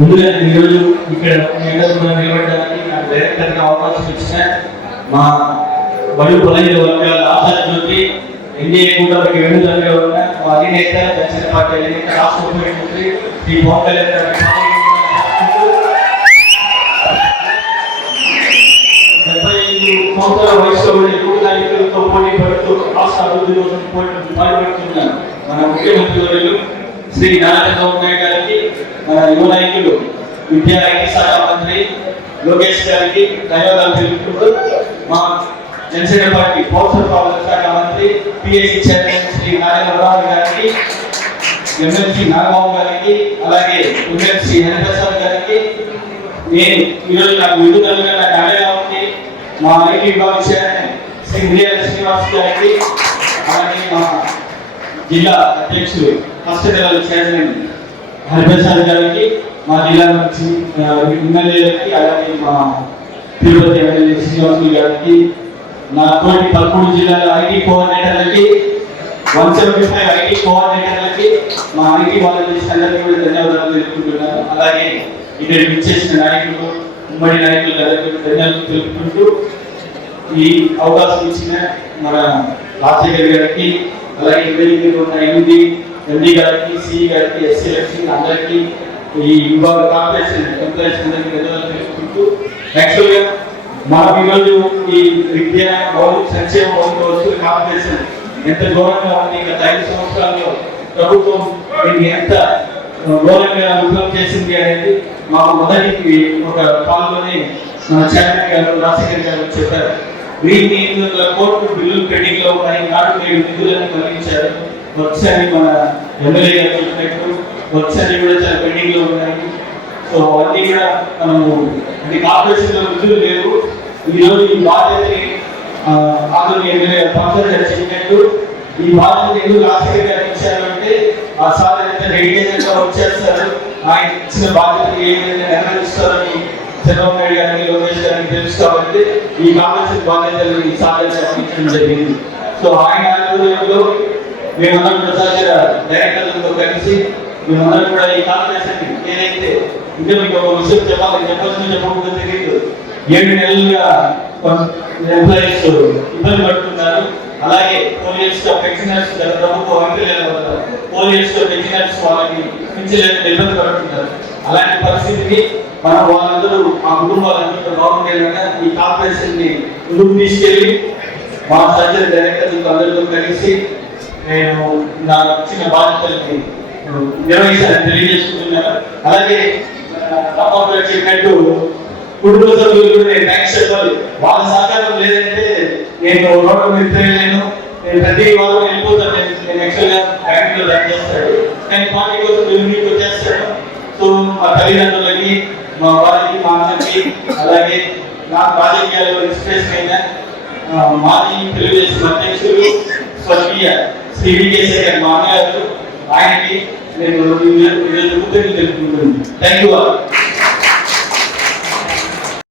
ముందుగా ఈరోజు ఇక్కడ మీ నిలబడడానికి నాకు డైరెక్టర్గా అవకాశం ఇచ్చిన మా బడి బలైన వర్గాల ఆశా ఎన్డీఏ కూడా వెనుదంగా ఉన్న మా అధినేత దక్షిణ పార్టీ అధినేత రాష్ట్ర ముఖ్యమంత్రి శ్రీ పవన్ కళ్యాణ్ సంవత్సరాల వయసులో ఉన్న యువ నాయకులతో పోటీ పడుతూ రాష్ట్ర అభివృద్ధి కోసం పోటీ పాల్పడుతున్నారు మన ముఖ్యమంత్రి వర్యులు శ్రీ నారాయణ చంద్రబాబు నాయుడు గారికి మన యువ నాయకులు విద్యా ఐటీ శాఖ మంత్రి లోకేష్ గారికి ధన్యవాదాలు తెలుపుతూ మా జనసేన పార్టీ పౌరసర సరఫరాల శాఖ మంత్రి పిఎస్సి చైర్మన్ శ్రీ నారాయణరావు గారికి ఎమ్మెల్సీ నాగబాబు గారికి అలాగే ఎమ్మెల్సీ హరిప్రసాద్ గారికి నేను ఈరోజు నాకు విడుదలగా నాకు అండగా ఉంది. మా ఐటీ విభాగ చైర్మన్ శ్రీ మిర్యాల శ్రీనివాస్ గారికి అలాగే మా జిల్లా అధ్యక్షుడు హస్తకళలు చైర్మన్ హరిప్రసాద్ గారికి మా జిల్లా నుంచి ఎమ్మెల్యేలకి అలాగే మా తిరుపతి ఎమ్మెల్యే శ్రీనివాసులు గారికి నా తోటి పదమూడు జిల్లాల ఐటీ కోఆర్డినేటర్లకి వన్ సెవెంటీ ఫైవ్ ఐటీ కోఆర్డినేటర్లకి మా ఐటీ వాళ్ళకి అందరికీ కూడా ధన్యవాదాలు తెలుపుకుంటున్నాను. అలాగే ఇక్కడ విచ్చేసిన నాయకులు ఉమ్మడి నాయకులు అందరికీ ధన్యవాదాలు తెలుపుకుంటూ ఈ అవకాశం ఇచ్చిన మన రాజశేఖర్ గారికి అలాగే ఇద్దరికి ఉన్న ఎనిమిది ఎండి గారికి సిఈ గారికి ఎస్సీ ఎస్సీ అందరికీ ఈ విభాగ కార్పొరేషన్ ఎంప్లాయీస్ అందరికీ ధన్యవాదాలు తెలుపుకుంటూ యాక్చువల్గా మా పిల్లలు ఈ విద్య మౌలిక సంక్షేమ మౌలిక వస్తువుల కార్పొరేషన్ ఎంత ఘోరంగా ఉంది గత ఐదు సంవత్సరాల్లో ప్రభుత్వం దీన్ని ఎంత ఘోరంగా విఫలం చేసింది అనేది మాకు మొదటికి ఒక పాల్గొని మన చైర్మన్ గారు రాజశేఖర్ గారు చెప్పారు. వీటిని ఎనిమిది వందల కోట్లు బిల్లులు పెండింగ్లో ఉన్నాయి నాడు మీరు నిధులను కలిగించారు వచ్చని మన ఎమ్మెల్యే గారు చెప్పినట్టు. వచ్చని కూడా చాలా పెండింగ్లో ఉన్నాయి. సో అవన్నీ కూడా మనము అంటే కార్పొరేషన్లో నిధులు లేవు. ఈరోజు ఈ బాధ్యతని ఆధునిక ఎమ్మెల్యే ప్రొఫెసర్ గారు చెప్పినట్టు ఈ బాధ్యత ఎందుకు రాజశేఖర్ గారు ఇచ్చారు అంటే ఆ సార్ ఎంత డెడికేషన్గా వచ్చేస్తారు ఆయన ఇచ్చిన బాధ్యత ఏ విధంగా నెరవేరుస్తారని చంద్రబాబు నాయుడు గారికి లోకేష్ గారికి తెలుసు కాబట్టి ఈ కాంగ్రెస్ బాధ్యతలు సాధించడం జరిగింది. సో ఆయన ఆధ్వర్యంలో మేమందరం కూడా సహచర డైరెక్టర్లతో కలిసి మేమందరం కూడా ఈ కార్పొరేషన్ ఏదైతే ఇంకా మీకు ఒక విషయం చెప్పాలి చెప్పాల్సిన చెప్పకుండా తెలియదు ఏడు నెలలుగా ఎంప్లాయీస్ ఇబ్బంది పడుతున్నారు. అలాగే పోలీస్ పెన్షనర్స్ ప్రభుత్వం వైఫల్యాల వల్ల పోలీస్ పెన్షనర్స్ వాళ్ళకి పెంచలేని ఇబ్బంది పడుతున్నారు. అలాంటి పరిస్థితికి మనం వాళ్ళందరూ మా కుటుంబాలందరూ బాగుండేలాగా ఈ కార్పొరేషన్ని ముందుకు తీసుకెళ్ళి మా సర్జరీ డైరెక్టర్ అందరితో కలిసి నేను నా చిన్న బాధ్యతల్ని నిర్వహించాలని తెలియజేసుకుంటున్నాను. అలాగే రామారావు చెప్పినట్టు కుటుంబ సభ్యులు నేను థ్యాంక్స్ చెప్పాలి. వాళ్ళ సహకారం లేదంటే నేను రోడ్డు మీద తిరగలేను. నేను ప్రతి వారం వెళ్ళిపోతాను. నేను యాక్చువల్గా బ్యాంకులో రన్ చేస్తాడు నేను పార్టీ కోసం రివ్యూకి వచ్చేస్తాడు సో మా తల్లిదండ్రులకి మా వారికి మా అన్నకి అలాగే నా రాజకీయాల్లో ఇన్స్పిరేషన్ అయిన మాజీ తెలుగుదేశం అధ్యక్షులు స్వర్గీయ శ్రీ వికేశ్ మా అన్నగారు ఆయనకి నేను తెలుపుకుంటున్నాను. Thank you